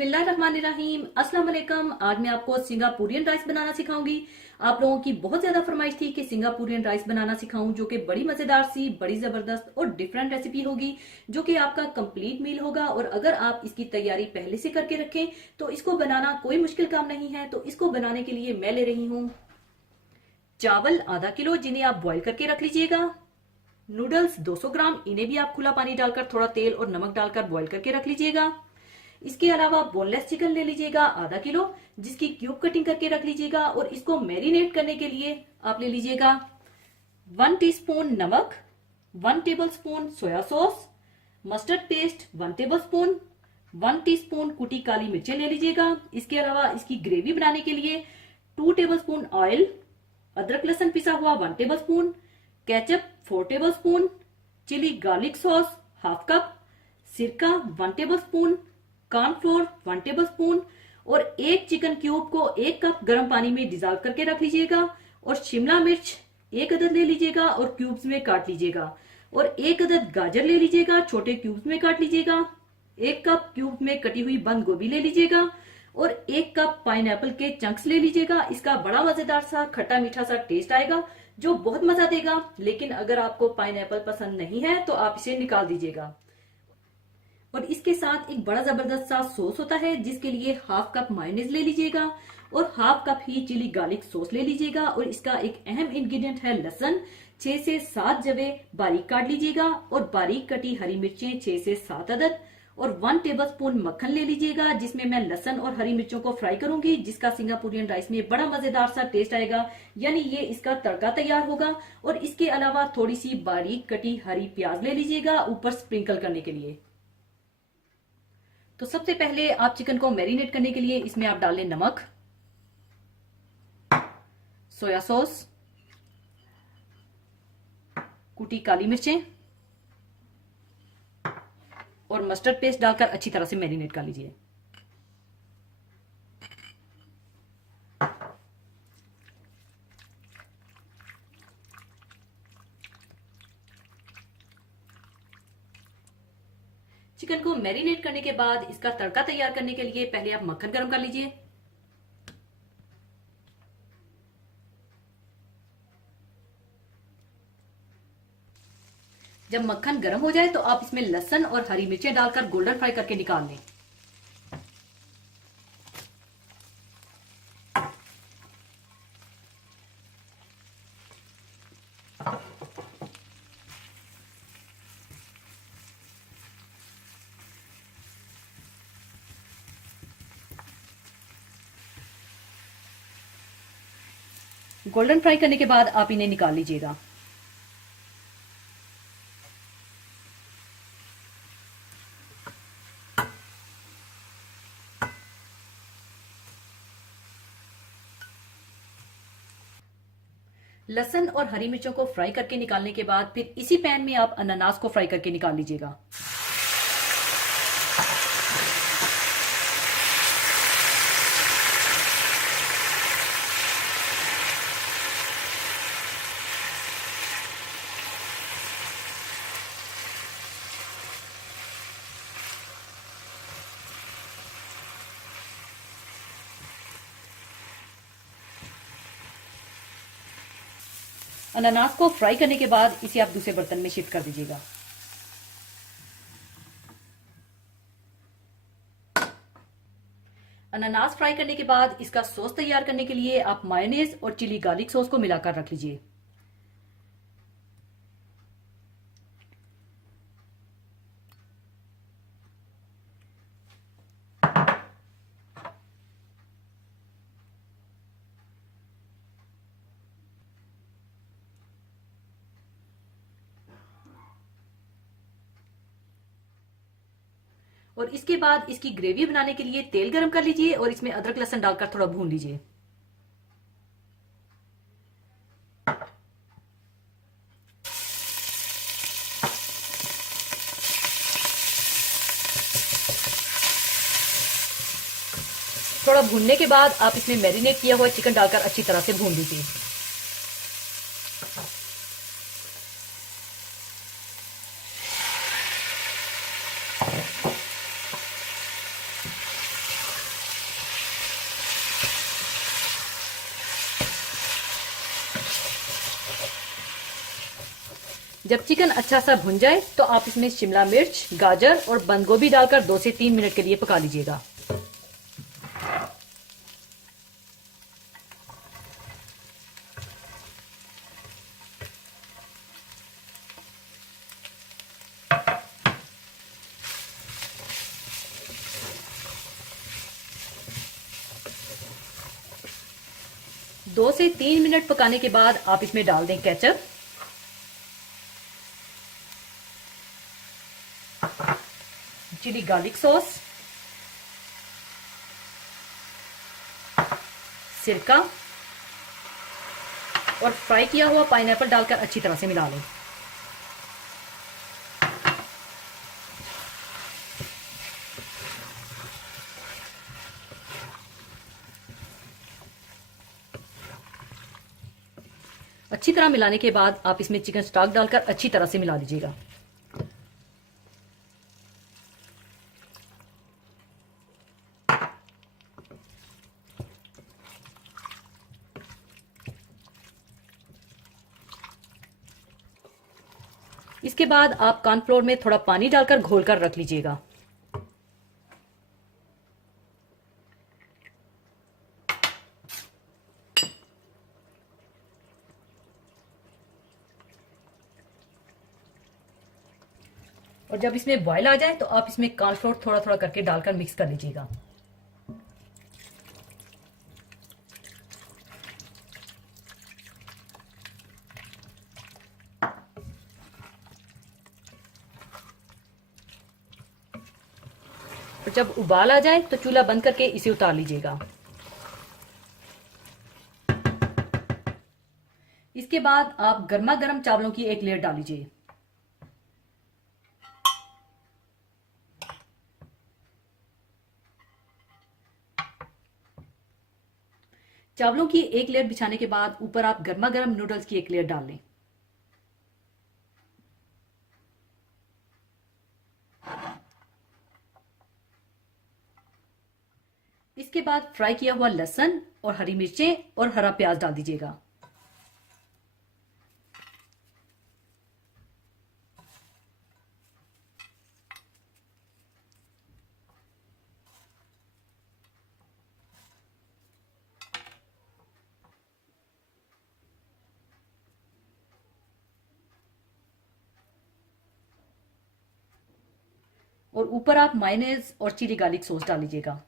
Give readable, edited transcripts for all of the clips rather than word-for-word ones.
बिस्मिल्लाहिर्रहमानिर्रहीम। अस्सलाम वालेकुम। आज मैं आपको सिंगापुरियन राइस बनाना सिखाऊंगी। आप लोगों की बहुत ज्यादा फरमाइश थी कि सिंगापुरियन राइस बनाना सिखाऊं, जो कि बड़ी मजेदार सी, बड़ी जबरदस्त और डिफरेंट रेसिपी होगी, जो कि आपका कंप्लीट मील होगा। और अगर आप इसकी तैयारी पहले से करके रखें तो इसको बनाना कोई मुश्किल काम नहीं है। तो इसको बनाने के लिए मैं ले रही हूँ चावल आधा किलो, जिन्हें आप बॉईल करके रख लीजिएगा। नूडल्स 200 ग्राम, इन्हें भी आप खुला पानी डालकर थोड़ा तेल और नमक डालकर बॉईल करके रख लीजिएगा। इसके अलावा बोनलेस चिकन ले लीजिएगा आधा किलो, जिसकी क्यूब कटिंग करके रख लीजिएगा। और इसको मैरिनेट करने के लिए आप ले लीजिएगा 1 टीस्पून नमक, 1 tablespoon soya sauce, mustard paste 1 tablespoon, 1 teaspoon कुटी काली मिर्चें ले लीजिएगा। इसके अलावा इसकी ग्रेवी बनाने के लिए 2 टेबलस्पून ऑयल, अदरक लहसुन पिसा हुआ 1 tablespoon, ketchup 4 tablespoon, chilli garlic sauce half cup, सिरका 1 टेबलस्पून, कॉर्नफ्लोर 1 टेबलस्पून और एक चिकन क्यूब को 1 कप गर्म पानी में डिजॉल्व करके रख लीजिएगा। और शिमला मिर्च 1 अदद ले लीजिएगा और क्यूब्स में काट लीजिएगा। और 1 अदद गाजर ले लीजिएगा, छोटे क्यूब्स में काट लीजिएगा। 1 कप क्यूब में कटी हुई बंद गोभी ले लीजिएगा और 1 कप पाइनएप्पल के चंक्स ले लीजिएगा। इसका बड़ा मजेदार सा खट्टा मीठा सा टेस्ट आएगा, जो बहुत मजा देगा। लेकिन अगर आपको पाइनएप्पल पसंद नहीं है तो आप इसे निकाल दीजिएगा। और इसके साथ एक बड़ा जबरदस्त सा सॉस होता है, जिसके लिए हाफ कप मायोनीज ले लीजिएगा और हाफ कप ही चिली गार्लिक सॉस ले लीजिएगा। और इसका एक अहम इंग्रेडिएंट है लहसुन, 6 से 7 जवे बारीक काट लीजिएगा। और बारीक कटी हरी मिर्चें 6 से 7 अदद और 1 टेबलस्पून मक्खन ले लीजिएगा, जिसमें मैं लहसुन और हरी मिर्चों को फ्राई करूंगी, जिसका सिंगापुरियन राइस में बड़ा मजेदार सा टेस्ट आएगा। यानी ये इसका तड़का तैयार होगा। और इसके अलावा थोड़ी सी बारीक कटी हरी प्याज ले लीजिएगा ऊपर स्प्रिंकल करने के लिए। तो सबसे पहले आप चिकन को मैरिनेट करने के लिए इसमें आप डाल लें नमक, सोया सॉस, कुटी काली मिर्चें और मस्टर्ड पेस्ट डालकर अच्छी तरह से मैरिनेट कर लीजिए। चिकन को मैरिनेट करने के बाद इसका तड़का तैयार करने के लिए पहले आप मक्खन गरम कर लीजिए। जब मक्खन गरम हो जाए तो आप इसमें लहसुन और हरी मिर्चें डालकर गोल्डन फ्राई करके निकाल लें। गोल्डन फ्राई करने के बाद आप इन्हें निकाल लीजिएगा। लहसुन और हरी मिर्चों को फ्राई करके निकालने के बाद फिर इसी पैन में आप अनानास को फ्राई करके निकाल लीजिएगा। अनानास को फ्राई करने के बाद इसे आप दूसरे बर्तन में शिफ्ट कर दीजिएगा। अनानास फ्राई करने के बाद इसका सॉस तैयार करने के लिए आप मायोनेज और चिली गार्लिक सॉस को मिलाकर रख लीजिए। और इसके बाद इसकी ग्रेवी बनाने के लिए तेल गरम कर लीजिए और इसमें अदरक लहसुन डालकर थोड़ा भून लीजिए। थोड़ा भूनने के बाद आप इसमें मैरिनेट किया हुआ चिकन डालकर अच्छी तरह से भून लीजिए। जब चिकन अच्छा सा भुन जाए तो आप इसमें शिमला मिर्च, गाजर और बंद गोभी डालकर 2 से 3 मिनट के लिए पका लीजिएगा। दो से 3 मिनट पकाने के बाद आप इसमें डाल दें केचप, चिली गार्लिक सॉस, सिरका और फ्राई किया हुआ पाइनएप्पल डालकर अच्छी तरह से मिला लें। अच्छी तरह मिलाने के बाद आप इसमें चिकन स्टॉक डालकर अच्छी तरह से मिला लीजिएगा। इसके बाद आप कॉर्नफ्लोर में थोड़ा पानी डालकर घोल कर रख लीजिएगा। और जब इसमें बॉयल आ जाए तो आप इसमें कॉर्नफ्लोर थोड़ा थोड़ा करके डालकर मिक्स कर लीजिएगा। और जब उबाल आ जाए तो चूल्हा बंद करके इसे उतार लीजिएगा। इसके बाद आप गर्मा गर्म चावलों की एक लेयर डाल लीजिए। चावलों की एक लेयर बिछाने के बाद ऊपर आप गर्मा गर्म नूडल्स की एक लेयर डाल लें। इसके बाद फ्राई किया हुआ लहसुन और हरी मिर्चें और हरा प्याज डाल दीजिएगा। और ऊपर आप मायोनेज और चिली गार्लिक सॉस डाल लीजिएगा।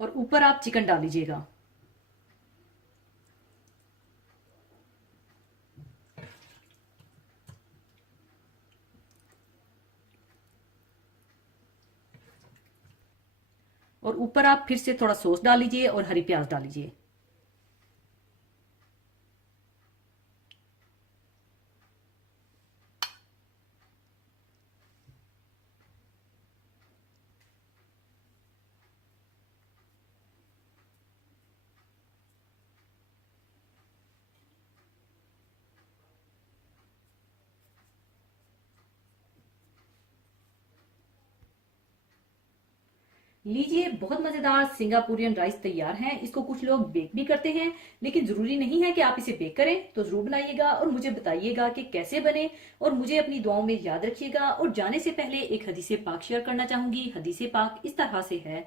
और ऊपर आप चिकन डाल लीजिएगा। और ऊपर आप फिर से थोड़ा सॉस डाल लीजिए और हरी प्याज डाल लीजिए। लीजिए, बहुत मजेदार सिंगापुरियन राइस तैयार है। इसको कुछ लोग बेक भी करते हैं, लेकिन जरूरी नहीं है कि आप इसे बेक करें। तो जरूर बनाइएगा और मुझे बताइएगा कि कैसे बने, और मुझे अपनी दुआओं में याद रखिएगा। और जाने से पहले एक हदीसे पाक शेयर करना चाहूंगी। हदीसे पाक इस तरह से है।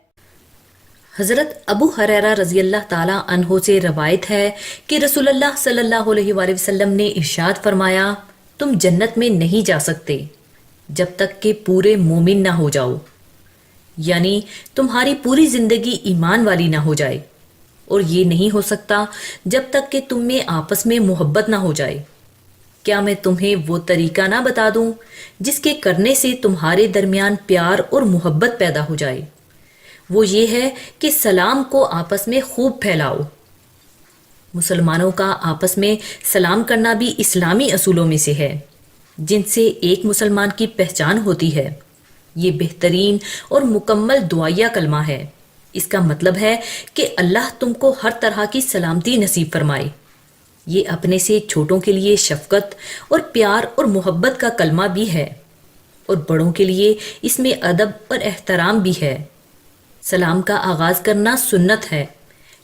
हजरत अबू हुरैरा रजी अल्लाह ताला अन्हो से रवायत है कि रसूलुल्लाह सल्लल्लाहु अलैहि वसल्लम ने इरशाद फरमाया, तुम जन्नत में नहीं जा सकते जब तक कि पूरे मोमिन ना हो जाओ, यानी तुम्हारी पूरी जिंदगी ईमान वाली ना हो जाए। और ये नहीं हो सकता जब तक कि तुम में आपस में मोहब्बत ना हो जाए। क्या मैं तुम्हें वो तरीका ना बता दूं जिसके करने से तुम्हारे दरमियान प्यार और मोहब्बत पैदा हो जाए? वो ये है कि सलाम को आपस में खूब फैलाओ। मुसलमानों का आपस में सलाम करना भी इस्लामी असूलों में से है, जिनसे एक मुसलमान की पहचान होती है। ये बेहतरीन और मुकम्मल दुआया कलमा है। इसका मतलब है कि अल्लाह तुमको हर तरह की सलामती नसीब फरमाए। ये अपने से छोटों के लिए शफकत और प्यार और मोहब्बत का कलमा भी है और बड़ों के लिए इसमें अदब और एहतराम भी है। सलाम का आगाज़ करना सुन्नत है,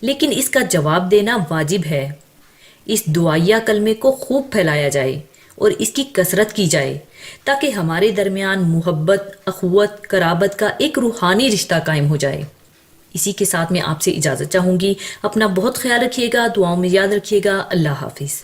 लेकिन इसका जवाब देना वाजिब है। इस दुआया कलमे को खूब फैलाया जाए और इसकी कसरत की जाए ताकि हमारे दरमियान मोहब्बत, अखुवत, कराबत का एक रूहानी रिश्ता कायम हो जाए। इसी के साथ मैं आपसे इजाज़त चाहूँगी। अपना बहुत ख्याल रखिएगा, दुआओं में याद रखिएगा। अल्लाह हाफिज़।